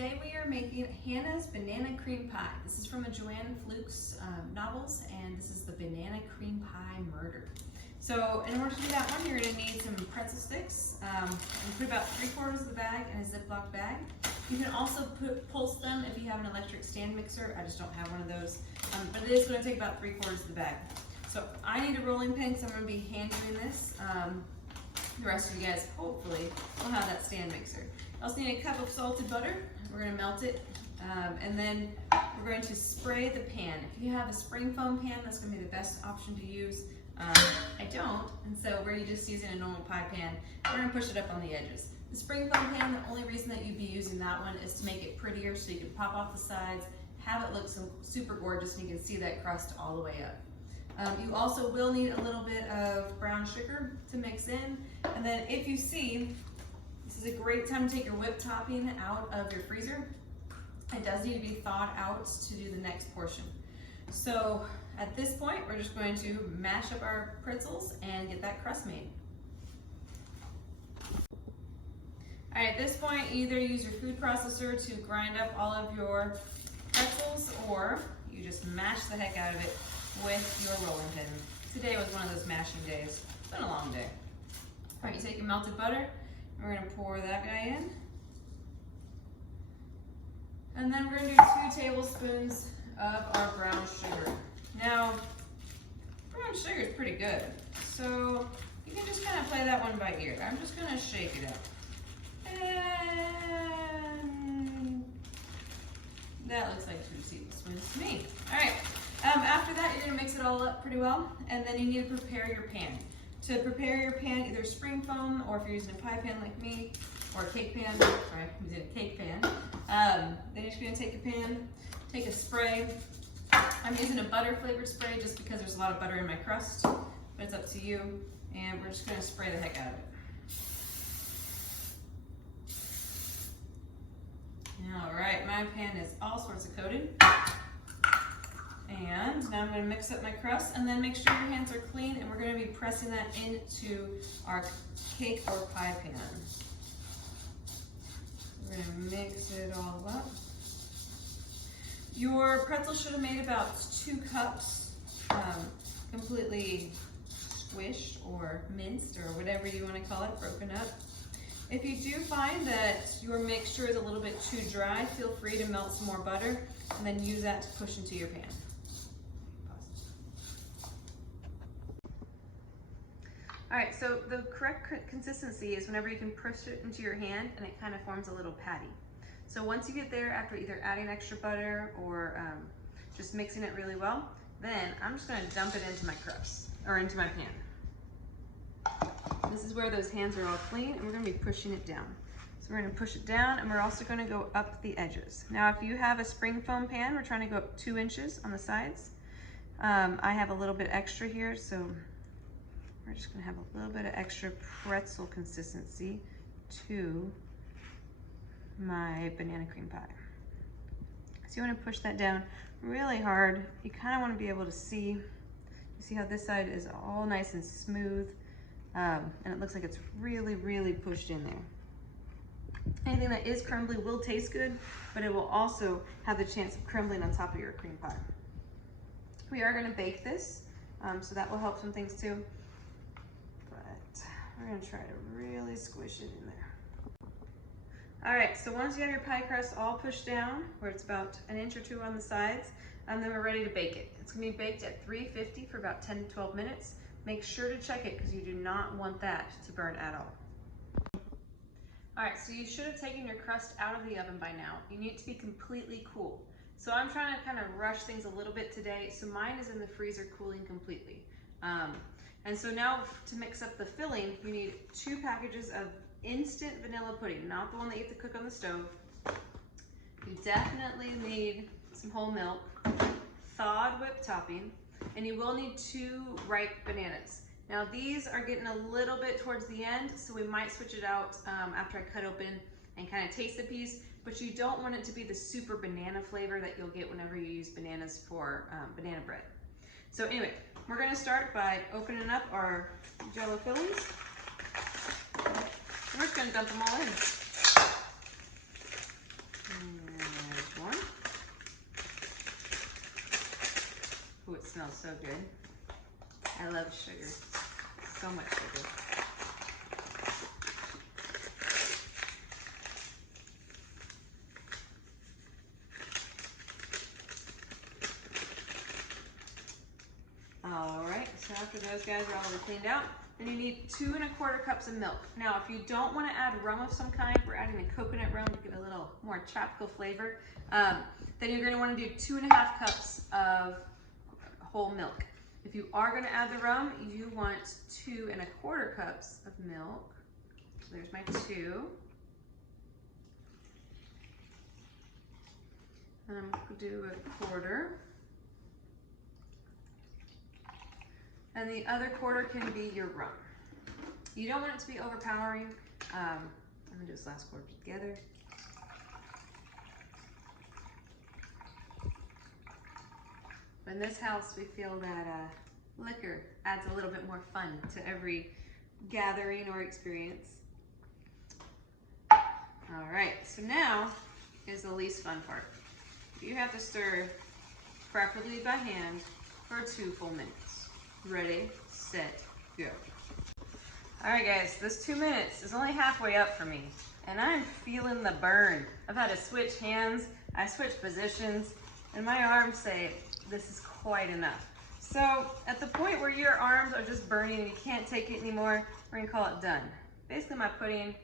today we are making Hannah's Banana Cream Pie. This is from a Joanne Fluke's novels, and this is the Banana Cream Pie Murder. So in order to do that one, you're going to need some pretzel sticks. And put about 3/4 of the bag in a Ziploc bag. You can also pulse them if you have an electric stand mixer. I just don't have one of those. But it is going to take about 3/4 of the bag. So I need a rolling pin, so I'm going to be hand doing this. The rest of you guys hopefully will have that stand mixer. You also need a cup of salted butter. We're going to melt it, and then we're going to spray the pan. If you have a spring foam pan, that's going to be the best option to use. I don't, and so we're just using a normal pie pan. We're going to push it up on the edges. The spring foam pan, the only reason that you'd be using that one is to make it prettier, so you can pop off the sides, have it look super gorgeous, and you can see that crust all the way up. You also will need a little bit of brown sugar to mix in, and then if you see, this is a great time to take your whipped topping out of your freezer. It does need to be thawed out to do the next portion. So at this point, we're just going to mash up our pretzels and get that crust made. All right, at this point, either use your food processor to grind up all of your pretzels, or you just mash the heck out of it with your rolling pin. Today was one of those mashing days. It's been a long day. All right, you take your melted butter, and we're gonna pour that guy in. And then we're gonna do 2 tablespoons of our brown sugar. Now, brown sugar is pretty good, so you can just kind of play that one by ear. I'm just gonna shake it up. And that looks like 2 tablespoons to me. All right. After that, you're gonna mix it all up pretty well, and then you need to prepare your pan. To prepare your pan, either spring foam, or if you're using a pie pan like me, or a cake pan, sorry, I'm using a cake pan. Then you're just gonna take your pan, take a spray. I'm using a butter flavored spray just because there's a lot of butter in my crust, but it's up to you. And we're just gonna spray the heck out of it. All right, my pan is all sorts of coated. And now I'm going to mix up my crust, and then make sure your hands are clean, and we're going to be pressing that into our cake or pie pan. We're going to mix it all up. Your pretzel should have made about 2 cups, completely squished or minced or whatever you want to call it, broken up. If you do find that your mixture is a little bit too dry, feel free to melt some more butter and then use that to push into your pan. All right, so the correct consistency is whenever you can push it into your hand and it kind of forms a little patty. So once you get there, after either adding extra butter or just mixing it really well, then I'm just gonna dump it into my crust, or into my pan. This is where those hands are all clean, and we're gonna be pushing it down. So we're gonna push it down, and we're also gonna go up the edges. Now, if you have a spring foam pan, we're trying to go up 2 inches on the sides. I have a little bit extra here, so we're just gonna have a little bit of extra pretzel consistency to my banana cream pie. So you wanna push that down really hard. You kinda wanna be able to see, you see how this side is all nice and smooth, and it looks like it's really, really pushed in there. Anything that is crumbly will taste good, but it will also have the chance of crumbling on top of your cream pie. We are gonna bake this, so that will help some things too. We're gonna try to really squish it in there. All right, so once you have your pie crust all pushed down, where it's about 1 inch or 2 on the sides, then we're ready to bake it. It's gonna be baked at 350 for about 10 to 12 minutes. Make sure to check it because you do not want that to burn at all. All right, so you should have taken your crust out of the oven by now. You need it to be completely cool. So I'm trying to kind of rush things a little bit today, so mine is in the freezer cooling completely. And so now to mix up the filling, you need 2 packages of instant vanilla pudding, not the one that you have to cook on the stove. You definitely need some whole milk, thawed whipped topping, and you will need 2 ripe bananas. Now these are getting a little bit towards the end, so we might switch it out after I cut open and kind of taste the piece, but you don't want it to be the super banana flavor that you'll get whenever you use bananas for banana bread. So anyway, we're gonna start by opening up our Jell-O fillings. We're just gonna dump them all in. smells so good. I love sugar, so much sugar. All right, so after those guys are all cleaned out, then you need 2 1/4 cups of milk. Now, if you don't want to add rum of some kind, we're adding a coconut rum to give it a little more tropical flavor. Then you're going to want to do 2 1/2 cups of whole milk. If you are going to add the rum, you want 2 1/4 cups of milk. So there's my 2. And I'm going to do 1/4. And the other 1/4 can be your rum. You don't want it to be overpowering. I'm going to do this last 1/4 together. But in this house, we feel that liquor adds a little bit more fun to every gathering or experience. All right, so now is the least fun part. You have to stir, preferably by hand, for 2 full minutes. Ready, set, go. All right, guys, this 2 minutes is only halfway up for me, and I'm feeling the burn. I've had to switch hands, I switched positions, and my arms say, this is quite enough. So at the point where your arms are just burning and you can't take it anymore, we're gonna call it done. Basically, my pudding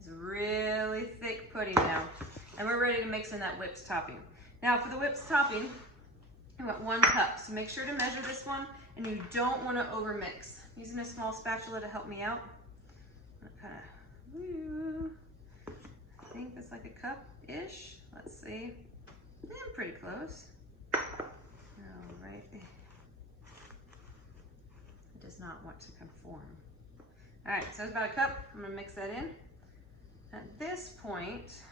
is really thick pudding now, and we're ready to mix in that whipped topping. Now for the whipped topping, I want 1 cup, so make sure to measure this one, and you don't want to overmix. I'm using a small spatula to help me out. I think that's like a cup-ish. Let's see. Yeah, I'm pretty close. All right. It does not want to conform. All right, so it's about a cup. I'm gonna mix that in. At this point,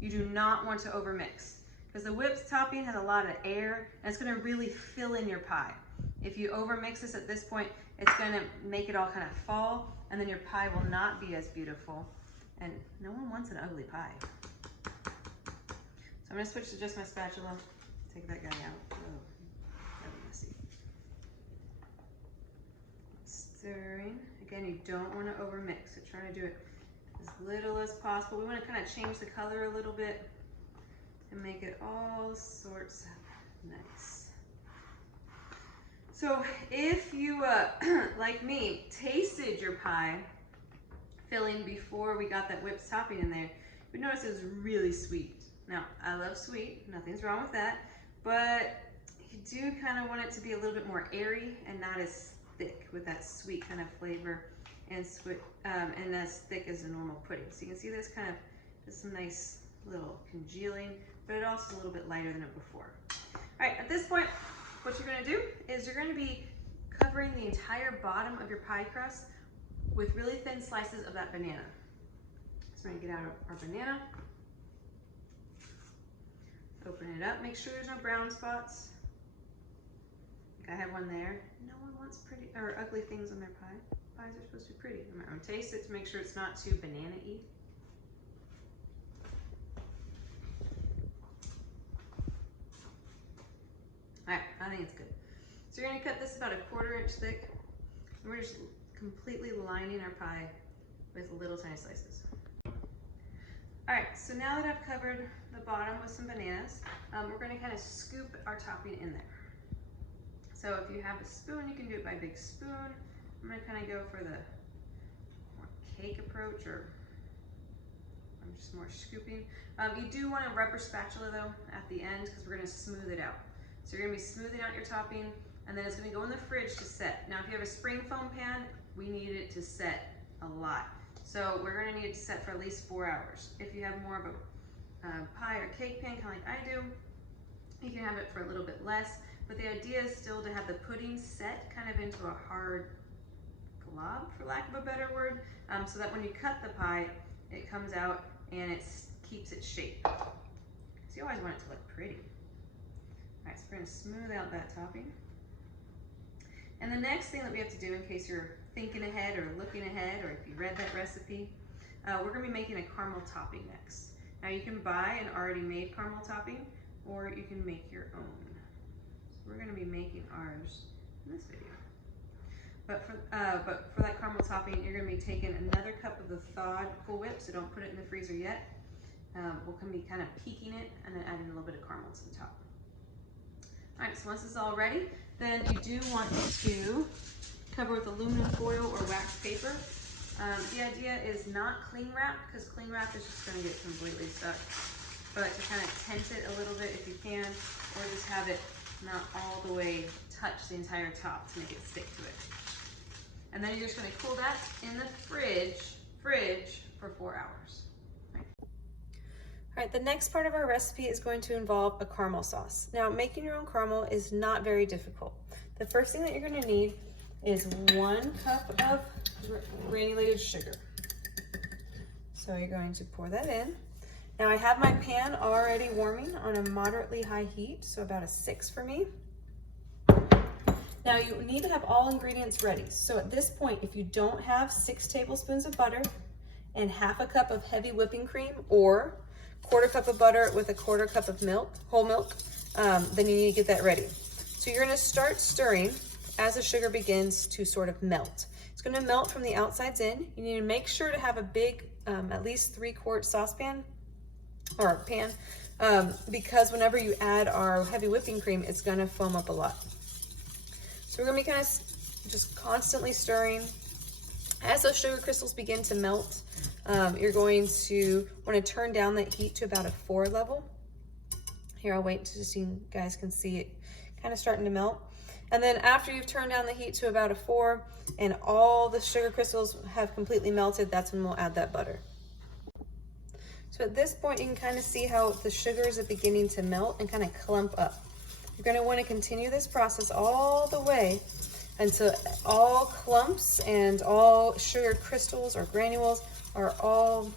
you do not want to overmix because the whipped topping has a lot of air and it's gonna really fill in your pie. If you overmix this at this point, it's gonna make it all kind of fall and then your pie will not be as beautiful. And no one wants an ugly pie. So I'm gonna switch to just my spatula. Take that guy out. Oh, really messy. Stirring. Again, you don't want to overmix. So try to do it as little as possible. We want to kind of change the color a little bit and make it all sorts of nice. So if you, like me, tasted your pie filling before we got that whipped topping in there, you notice it was really sweet. Now, I love sweet, nothing's wrong with that, but you do kind of want it to be a little bit more airy and not as thick with that sweet kind of flavor and as thick as a normal pudding. So you can see there's kind of just some nice little congealing, but it also is a little bit lighter than it before. All right, at this point, what you're gonna do is you're gonna be covering the entire bottom of your pie crust with really thin slices of that banana. So we're gonna get out our banana, open it up, make sure there's no brown spots. I have one there. No one wants pretty or ugly things on their pie. Pies are supposed to be pretty. I'm gonna taste it to make sure it's not too banana-y. All right, I think it's good. So you're gonna cut this about a 1/4 inch thick. And we're just completely lining our pie with little tiny slices. All right, so now that I've covered the bottom with some bananas, we're gonna kind of scoop our topping in there. So if you have a spoon, you can do it by big spoon. I'm gonna kind of go for the more cake approach, or I'm just more scooping. You do want a rubber spatula though at the end because we're gonna smooth it out. So you're gonna be smoothing out your topping and then it's gonna go in the fridge to set. Now if you have a spring foam pan, we need it to set a lot. So we're gonna need it to set for at least 4 hours. If you have more of a pie or cake pan, kind of like I do, you can have it for a little bit less. But the idea is still to have the pudding set kind of into a hard glob, for lack of a better word, so that when you cut the pie, it comes out and it keeps its shape. So you always want it to look pretty. All right, so we're gonna smooth out that topping. And the next thing that we have to do, in case you're thinking ahead or looking ahead, or if you read that recipe, we're gonna be making a caramel topping next. Now you can buy an already made caramel topping, or you can make your own. So we're going to be making ours in this video. But for that caramel topping, you're going to be taking another cup of the thawed Cool Whip, so don't put it in the freezer yet. We'll be kind of peaking it and then adding a little bit of caramel to the top. All right, so once it's all ready, then you do want to cover with aluminum foil or wax paper. The idea is not cling wrap, because cling wrap is just going to get completely stuck. But to kind of tent it a little bit if you can, or just have it not all the way touch the entire top to make it stick to it. And then you're just going to cool that in the fridge for 4 hours. All right, the next part of our recipe is going to involve a caramel sauce. Now, making your own caramel is not very difficult. The first thing that you're going to need is 1 cup of granulated sugar. So you're going to pour that in. Now I have my pan already warming on a moderately high heat, so about a 6 for me. Now you need to have all ingredients ready. So at this point, if you don't have 6 tablespoons of butter and half a cup of heavy whipping cream, or 1/4 cup of butter with a 1/4 cup of milk, whole milk, then you need to get that ready. So you're gonna start stirring as the sugar begins to sort of melt. It's gonna melt from the outsides in. You need to make sure to have a big, at least 3-quart saucepan or pan, because whenever you add our heavy whipping cream, it's gonna foam up a lot. So we're gonna be kind of just constantly stirring. As those sugar crystals begin to melt, you're going to want to turn down that heat to about a 4 level. Here, I'll wait so you guys can see it kind of starting to melt. And then after you've turned down the heat to about a 4 and all the sugar crystals have completely melted, that's when we'll add that butter. So at this point, you can kind of see how the sugars are beginning to melt and kind of clump up. You're going to want to continue this process all the way until all clumps and all sugar crystals or granules are all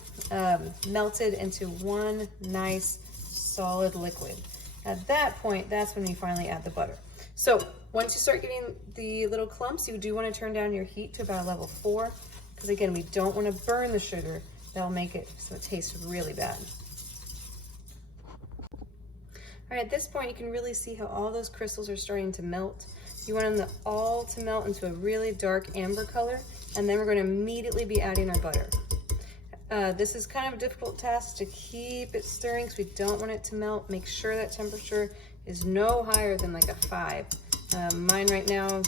melted into one nice solid liquid. At that point, that's when you finally add the butter. So once you start getting the little clumps, you do want to turn down your heat to about level 4, because again, we don't want to burn the sugar. That'll make it so it tastes really bad. All right, at this point, you can really see how all those crystals are starting to melt. You want them all to melt into a really dark amber color, and then we're going to immediately be adding our butter. This is kind of a difficult task to keep it stirring because we don't want it to melt. Make sure that temperature is no higher than like a 5. Mine right now,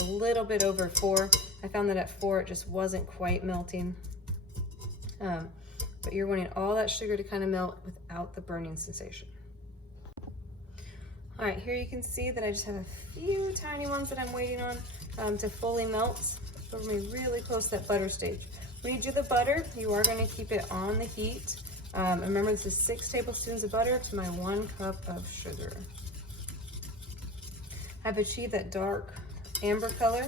a little bit over 4. I found that at 4, it just wasn't quite melting. But you're wanting all that sugar to kind of melt without the burning sensation. All right, here you can see that I just have a few tiny ones that I'm waiting on to fully melt. So we're gonna be really close to that butter stage. When you do the butter, you are gonna keep it on the heat. Remember, this is 6 tablespoons of butter to my 1 cup of sugar. I've achieved that dark amber color.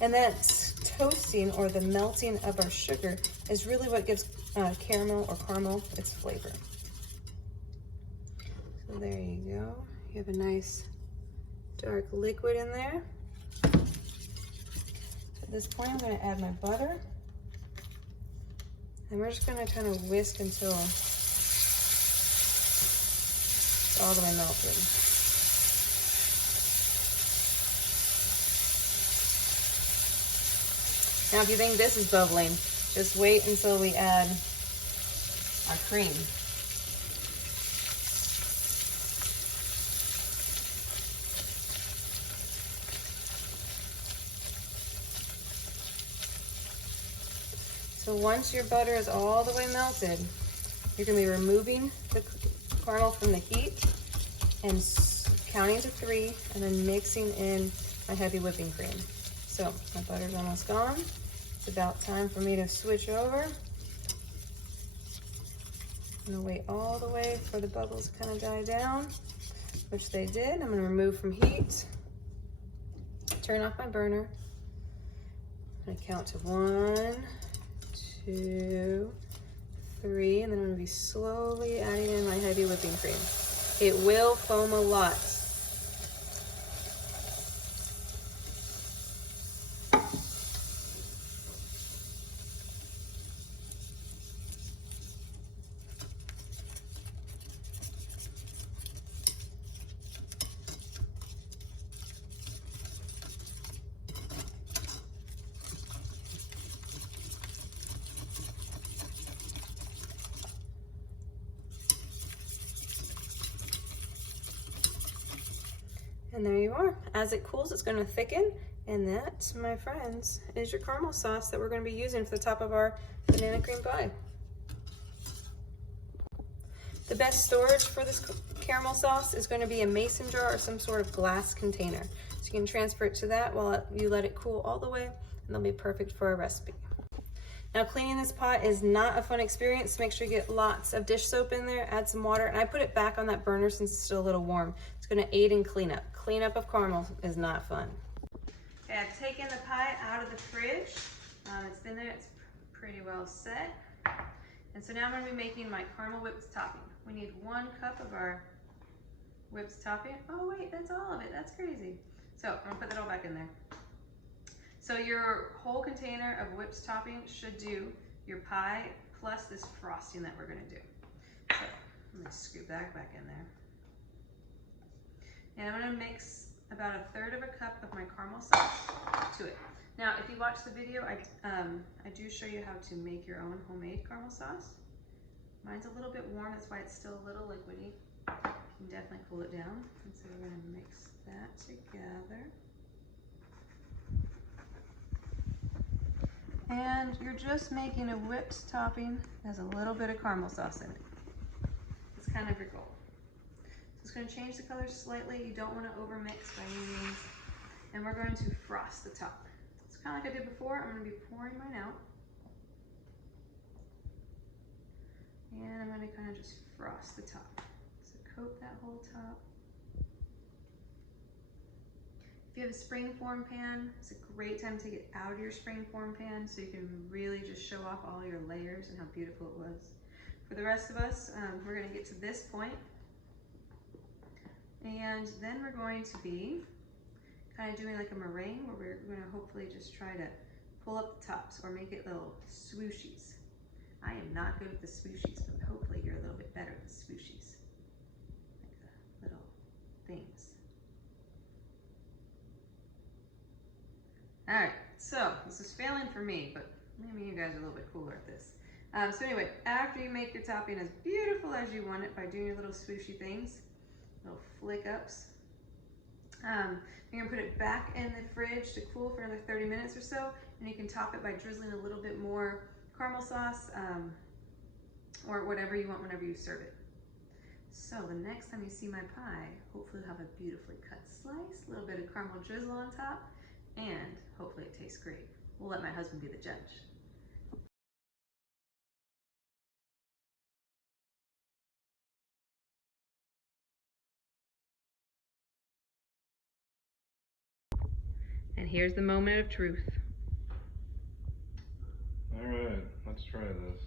And that toasting or the melting of our sugar is really what gives caramel its flavor. So there you go. You have a nice dark liquid in there. At this point, I'm going to add my butter. And we're just going to kind of whisk until it's all the way melted. Now, if you think this is bubbling, just wait until we add our cream. So once your butter is all the way melted, you're going to be removing the caramel from the heat and counting to 3 and then mixing in my heavy whipping cream. So my butter's almost gone. It's about time for me to switch over. I'm gonna wait all the way for the bubbles to kind of die down, which they did. I'm gonna remove from heat, turn off my burner. I'm gonna count to 1, 2, 3, and then I'm gonna be slowly adding in my heavy whipping cream. It will foam a lot. And there you are. As it cools, it's going to thicken. And that, my friends, is your caramel sauce that we're going to be using for the top of our banana cream pie. The best storage for this caramel sauce is going to be a mason jar or some sort of glass container. So you can transfer it to that while you let it cool all the way, and they'll be perfect for a recipe. Now, cleaning this pot is not a fun experience, so make sure you get lots of dish soap in there, add some water, and I put it back on that burner since it's still a little warm. It's going to aid in cleanup. Cleanup of caramel is not fun. Okay, I've taken the pie out of the fridge. It's been there, it's pretty well set. And so now I'm going to be making my caramel whipped topping. We need 1 cup of our whipped topping. Oh wait, that's all of it, that's crazy. So I'm going to put that all back in there. So your whole container of whipped topping should do your pie plus this frosting that we're going to do. So let me scoop that back in there. And I'm going to mix about 1/3 of a cup of my caramel sauce to it. Now, if you watch the video, I do show you how to make your own homemade caramel sauce. Mine's a little bit warm, that's why it's still a little liquidy. You can definitely cool it down. And so we're going to mix that together. And you're just making a whipped topping that has a little bit of caramel sauce in it. It's kind of your goal. So it's going to change the color slightly. You don't want to overmix by any means. And we're going to frost the top. It's kind of like I did before. I'm going to be pouring mine out. And I'm going to kind of just frost the top. So coat that whole top. If you have a spring form pan, it's a great time to get out of your spring form pan so you can really just show off all your layers and how beautiful it was. For the rest of us, we're going to get to this point, and then we're going to be kind of doing like a meringue where we're going to hopefully just try to pull up the tops or make it little swooshies. I am not good with the swooshies, but hopefully you're a little bit better with swooshies, like the little things. All right, so this is failing for me, but maybe you guys are a little bit cooler at this. So anyway, after you make your topping as beautiful as you want it by doing your little swooshy things, little flick ups, you're gonna put it back in the fridge to cool for another 30 minutes or so, and you can top it by drizzling a little bit more caramel sauce or whatever you want whenever you serve it. So the next time you see my pie, hopefully you'll have a beautifully cut slice, a little bit of caramel drizzle on top, and hopefully it tastes great. We'll let my husband be the judge. And here's the moment of truth. All right, let's try this.